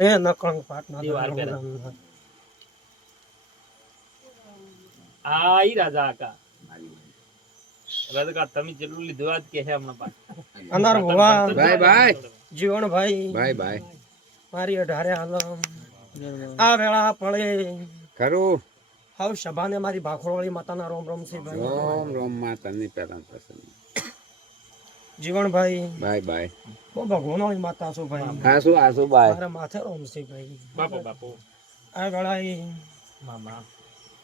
એ નકળંગ પાટ ના દીવાર પેલા આઈ રાજા કા રાજા તમે જેટલું લીધું આજ કે છે હમણાં પાછ અનાર ભુવા બાય બાય જીવણ ભાઈ બાય બાય મારી અઢારે આલમ આ વેળા પડે ખરું હાવ સભાને મારી ભાખોળવાળી માતાના રોમ રોમ છે ભાઈ રોમ રોમ માં તને પહેલા પસંદ જીવણ ભાઈ બાય બાય હું ભગવાનવાળી માતા છું ભાઈ આસુ બાય મારા માથે રોમ છે ભાઈ બાપુ બાપુ આ વેળા મામા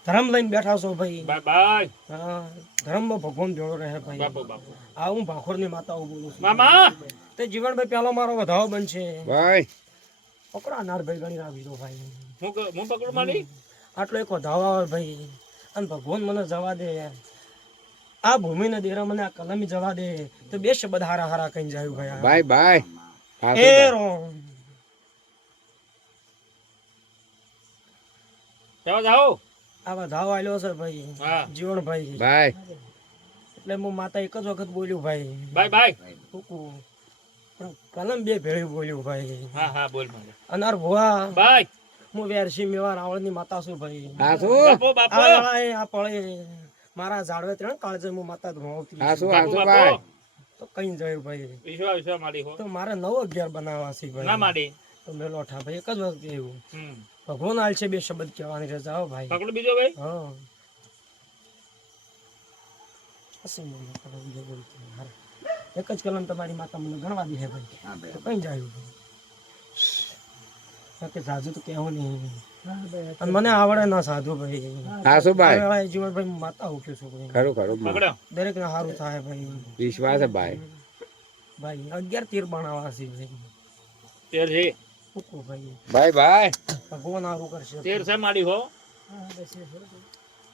ધર્મ લઈને બેઠા છો ભાઈ બાય બાય હા ધર્મમાં ભગવાન જોડો રહે ભાઈ બાપુ બાપુ આ હું ભાખોરની માતા બોલું છું મામા તે જીવનભાઈ પેલો મારો વધાવો બનશે બાય પકડા નારભાઈ ગણી આવી દો ભાઈ હું પકડું મારી આટલો એક વધાવો આવે ભાઈ અને ભગવાન મને જવા દે આ ભૂમિને દેરા મને આ કલમી જવા દે તો બે શબ્દ હારા હારા કઈ જાય ભાઈ બાય બાય એ રોમ જાઓ જાઓ આ વધાવો આલ્યો છે ભાઈ હા જીવણભાઈ બાય એટલે હું માતા એક જ વખત બોલ્યું ભાઈ બાય બાય ટૂંકું પણ કલમ બે ભેળ્યું બોલ્યું ભાઈ હા હા બોલ મારે અનાર ભુવા બાય હું વેરસી મેવા રાવણની માતા છું ભાઈ આસુ બાપુ બાપુ આ વેળાએ આ પળે મારા ઝાડવે ત્રણ કાળજે હું માતા ધોવાવતી આસુ બાપુ આસુ બાય બાપુ તો કઈ જાય ભાઈ વિશ્વા મારી હો તો મારે 9-11 બનાવવા છે ના ભાઈ મારી તો મેલો ઠા ભાઈ એક જ વખત એવું હમ ભગવાન આલ છે બે શબ્દ કહેવાની રજા હો ભાઈ પકડો બીજો ભાઈ હા હસી મને કરો બીજો બોલતો હારે. એક જ કલમ તમારી માતા મને ગણવા દે ભાઈ તો કઈ જાય કે સાધુ તો કહેવું નહીં અને મને આવડે ના સાધુ ભાઈ આસુ બાય આ જીવનભાઈ હું માતા ઉઠ્યો છું ભાઈ ખરું ખરું માં. પકડો દરેક ને સારું થાય ભાઈ વિશ્વાસ છે બાય ભાઈ 11 તીર બનાવવા છે ભાઈ તેર છે મૂકો ભાઈ બાય બાય ભગવાન સારું કરશે તેર છે મારી હો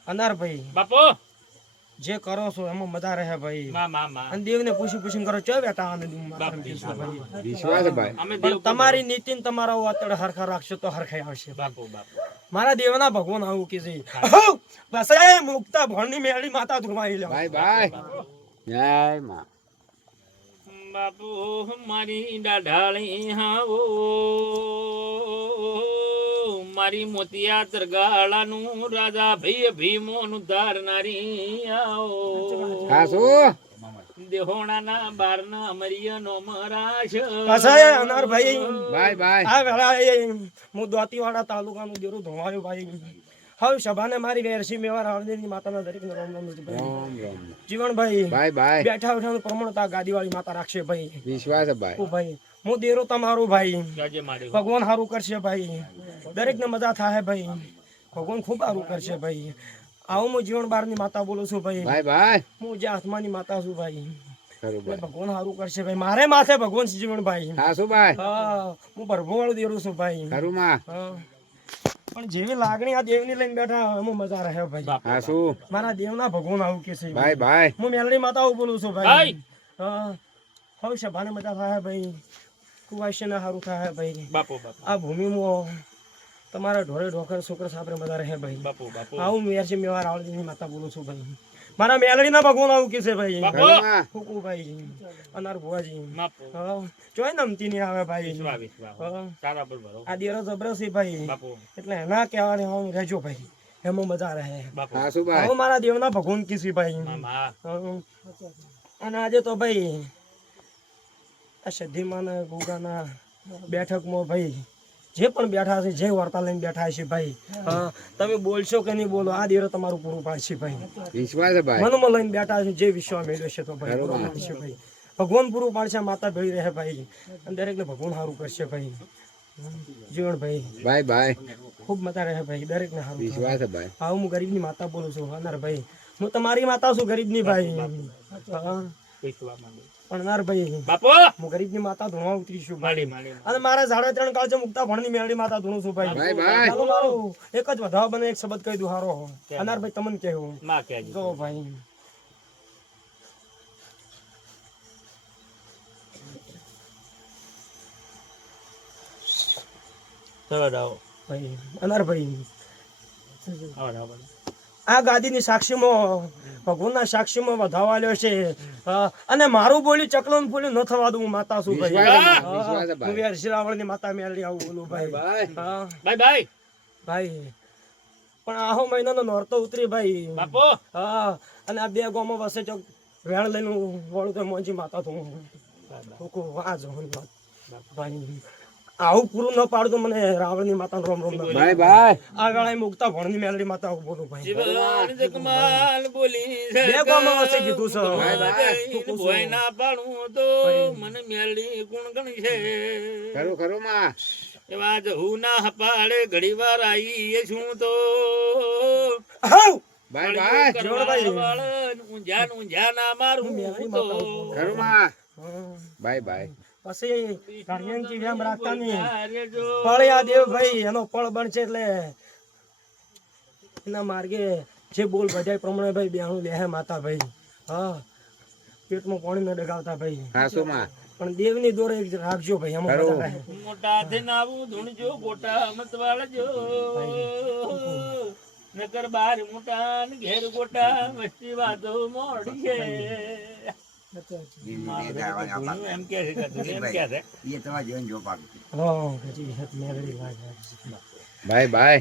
અનાર ભાઈ બાપુ જે કરો છો એમાં મજા રહે ભાઈ મા અને દેવને પૂછી કરો ચો બેટા આનંદ માતા કીધું ભાઈ વિશ્વાસ છે બાય અમે પણ તમારી નીતિ ને તમારા વાતડ હરખા રાખશો તો હરખાઈ આવશે બાપુ બાપુ મારા દેવના ભગવાન આવું કે છે બસ એ મુક્તા ભણની મેળી માતા ધુમાઈ લે બાય બાય જય માં બાપુ મારી દાઢાળી હાવો મારી મોતિયા તરગાળાનું રાજા ભઈ ભીમોનું ધારનારી આવો આસુ દેહોણાના બારના અમરિયનો મરાશ પાછા અનાર ભાઈ બાય બાય આ વેળા હું દોતીવાડા તાલુકાનું દેરું ધોવાયું ભાઈ હવે સભાને મારી વેરસી મેવા રાવણદેવની માતાના દરેક ને રામ રામ છે ભાઈ રોમ રોમ જીવણભાઈ બાય બાય બેઠા બેઠા પ્રમાણતા ગાદીવાળી માતા રાખશે ભાઈ વિશ્વાસ છે બાય ઓ ભાઈ હું દેરો તમારું ભાઈ જાજે મારી ભગવાન સારું કરશે ભાઈ દરેક ને મજા થાય ભાઈ ભગવાન ખૂબ સારું કરશે ભાઈ આવું હું જીવન બારની માતા બોલું છું ભાઈ બાય બાય હું જે આત્માની માતા છું ભાઈ ખરું એટલે બાય ભગવાન સારું કરશે ભાઈ મારે માથે ભગવાન છે જીવન ભાઈ આસુ બાય હા હું ભરભોવાળું દેરું છું ભાઈ ખરું માં હા પણ જેવી લાગણી આ દેવની લઈને બેઠા એમાં મજા રહે ભાઈ આસુ મારા દેવના ભગવાન આવું કે છે બાય બાય હું મેલડી માતા આવું બોલું છું ભાઈ હા હવે સભાને મજા થાય ભાઈ કુવાશને સારું થાય ભાઈ બાપુ બાપુ આ ભૂમિમાં તમારા ઢોરે ઢોકર છોકરા સાપરે બધા રહે ભાઈ બાપુ બાપુ આવું મેરસી મેવા રાવળની માતા બોલું છું ભાઈ મારા મેલડીના ભગવાન આવું કે છે ભાઈ બાપુ ખરું માં ફૂકુ ભાઈ અનાર ભુવાજી બાપુ હા જોઈ નમતી નહીં આવે ભાઈ વિશ્વા વિશ્વા હા તારા પર ભરો આ દેરો જબરો છે ભાઈ બાપુ એટલે એના કહેવાને હું રહેજો ભાઈ એમાં મજા રહે બાપુ આસુ બાય આવું મારા દેવના ભગવાન કીધી ભાઈ મામા હા. અને આજે તો ભાઈ આ સધીમાના ગુગાના બેઠકમાં ભાઈ જે પણ બેઠા છે જે વાર્તા લઈને બેઠા છે ભાઈ હા તમે બોલશો કે નહીં બોલો આ દેરો તમારું પૂરું પાડશે ભાઈ વિશ્વાસ છે ભાઈ મનમાં લઈને બેઠા છે જે વિશ્વા મેળવ્યો છે તો ભાઈ પૂરું પાડશે ભાઈ ભગવાન પૂરું પાડશે માતા ભેળી રહે ભાઈ અને દરેકને ભગવાન સારું કરશે ભાઈ જીવન ભાઈ બાય બાય ખૂબ મજા રહે ભાઈ દરેકને સારું થાય. વિશ્વાસ છે ભાઈ હા હું ગરીબની માતા બોલું છું અનાર ભાઈ હું તમારી માતા છું ગરીબની ભાઈ હા વિશ્વા માંડો પણ અનાર ભાઈ બાપુ હું ગરીબની માતા ધોવા ઉતરી છું માડી ભાઈ માડી અને મારા સાડા 3 કાળ છે મુક્તા ભણની મેળી માતા ધોણું છું ભાઈ બાય બાય ચાલો મારું એક જ વધાવ બને એક શબ્દ કહી દઉં હારો અનાર ભાઈ તમને કહેવું માં કહેજો જો ભાઈ ચલો જાઓ ભાઈ અનાર ભાઈ આવો જાઓ આ ગાદીની સાક્ષીમાં ભગવાનના સાક્ષીમાં વધાવા લ્યો છે અને મારું બોલ્યું ચકલું બોલ્યું ન થવા દઉં હું માતા છું ભાઈ વિશ્વાસ છે હું ભાઈ વેર શ્રાવણની માતા મેળવી આવું બોલું ભાઈ ભાઈ હા બાય બાય ભાઈ પણ આહો મહિનાનો નોરતો ઉતરી ભાઈ બાપો હા અને આ બે ગામો વસે ચોક વેણ લઈને વળું તો મોજી માતા તો હું વાજ ભાઈ આવું પૂરું ન પાડતું મને રાવણની માતા રોમ રોમ ના ભાઈ ભાઈ આ વેળાએ મુકતા ભણની મેલડી માતા આવું બોલું ભાઈ જીવન જગમાલ બોલી બે ગામો વસે કીધું છે ભોય ના પાડું તો મને મેલડી ગુણ ગણી છે ખરું ખરું માં એવા જહુ ના હપાડે ઘડી વાર આવી છું તો હાઉ ભાઈ ભાઈ ઊંઝા ઊંઝા ના મારું તો ખરું માં ભાઈ ભાઈ પછી ઘડિયાળની વેમ રાખતા નહીં પળ્યા દેવ ભાઈ એનો પળ બનશે એટલે એના માર્ગે જે બોલ બજાય પ્રમાણે ભાઈ બેહણું લેહે માતા ભાઈ હા પેટમાં પાણી ન ડગાવતા ભાઈ હા શું માં પણ દેવની દોરે એક રાખજો ભાઈ એમાં ખરું. મજા રહે. મોટા થઈને આવું ધૂણજો ગોટા મત વાળજો નકર બાર મોટા ને ઘેર ગોટા વસ્તી વાતો મોડી છે એમ કે છે એમ કે છે હા, હજી મેળવી વાત. ભાઈ ભાઈ